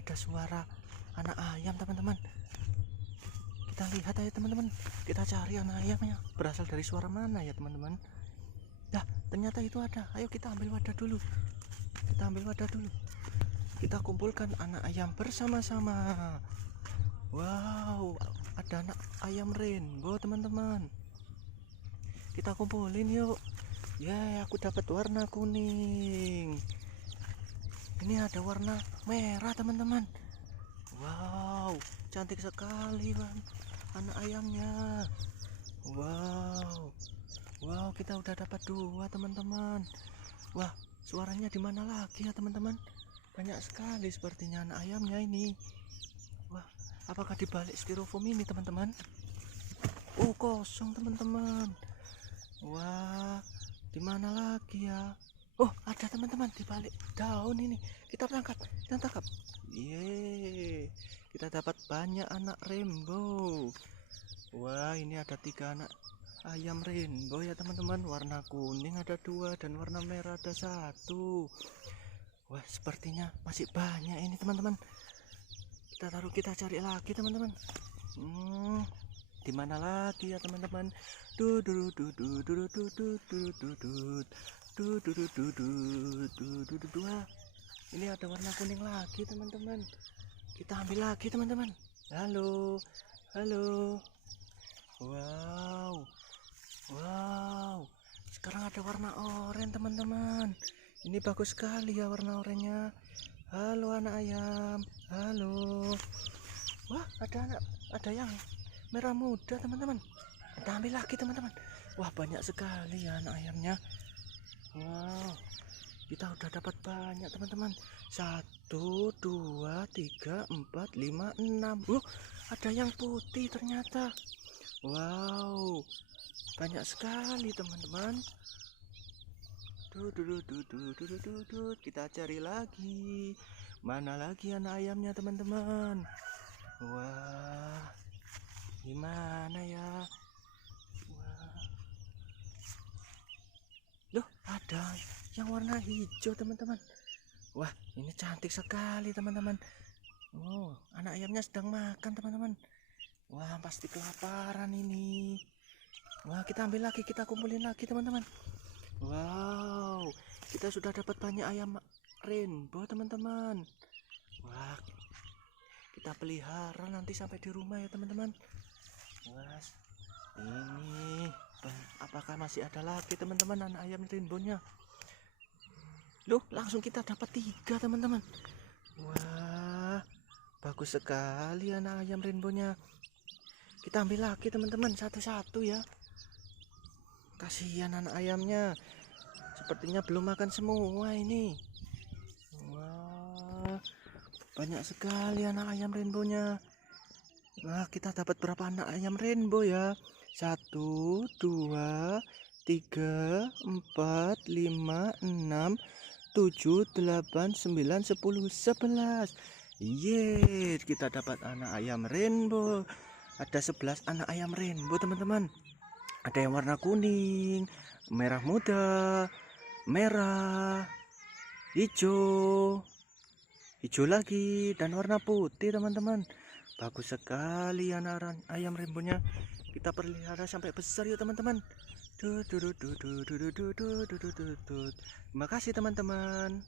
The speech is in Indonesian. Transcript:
ada suara anak ayam teman-teman kita lihat aja teman-teman kita cari anak ayamnya berasal dari suara mana ya teman-teman Nah, ternyata itu ada. Ayo kita ambil wadah dulu. Kita ambil wadah dulu. Kita kumpulkan anak ayam bersama-sama. Wow, ada anak ayam rainbow, teman-teman. Kita kumpulin yuk. Ya, aku dapat warna kuning. Ini ada warna merah, teman-teman. Wow, cantik sekali, Bang. Anak ayamnya. Wow. Wow, kita udah dapat dua teman-teman. Wah, suaranya di mana lagi ya teman-teman? Banyak sekali sepertinya anak ayamnya ini. Wah, apakah di balik styrofoam ini teman-teman? Oh, kosong teman-teman. Wah, di mana lagi ya? Oh, ada teman-teman di balik daun ini. Kita tangkap, kita tangkap. Yeay, kita dapat banyak anak rainbow. Wah, ini ada tiga anak ayam rainbow ya teman-teman warna kuning ada dua dan warna merah ada satu wah sepertinya masih banyak ini teman-teman kita taruh kita cari lagi teman-teman hmm, di mana lagi ya teman-teman du du du du du du du Wah, ini ada warna kuning lagi teman-teman kita ambil lagi teman-teman halo halo wow Wow, sekarang ada warna oranye teman-teman. Ini bagus sekali ya warna oranye. Halo anak ayam, halo. Wah, ada anak, ada yang merah muda teman-teman. Kita ambil lagi teman-teman. Wah, banyak sekali ya anak ayamnya. Wow, kita udah dapat banyak teman-teman. Satu, dua, tiga, empat, lima, enam. Loh, ada yang putih ternyata. Wow, banyak sekali teman-teman. Kita cari lagi. Mana lagi anak ayamnya teman-teman? Wah, gimana ya? Ada yang warna hijau teman-teman wah ini cantik sekali teman-teman oh anak ayamnya sedang makan teman-teman wah pasti kelaparan ini Wah, kita ambil lagi, kita kumpulin lagi, teman-teman. Wow, kita sudah dapat banyak ayam rainbow, teman-teman. Wah, kita pelihara nanti sampai di rumah ya, teman-teman. Wah, masih ada lagi, teman-teman, anak ayam rainbownya? Loh, langsung kita dapat tiga, teman-teman. Wah, bagus sekali anak ayam rainbownya. Kita ambil lagi, teman-teman, satu-satu ya kasihan anak ayamnya sepertinya belum makan semua ini wah banyak sekali anak ayam rainbownya Wah kita dapat berapa anak ayam rainbow ya satu dua tiga empat lima enam tujuh delapan sembilan sepuluh sebelas. Yeay kita dapat anak ayam rainbow. Ada 11 anak ayam rainbow teman-teman. Ada yang warna kuning merah muda merah hijau hijau lagi dan warna putih teman-teman. Bagus sekali anak ayam rainbownya kita pelihara sampai besar ya teman-teman terima kasih teman-teman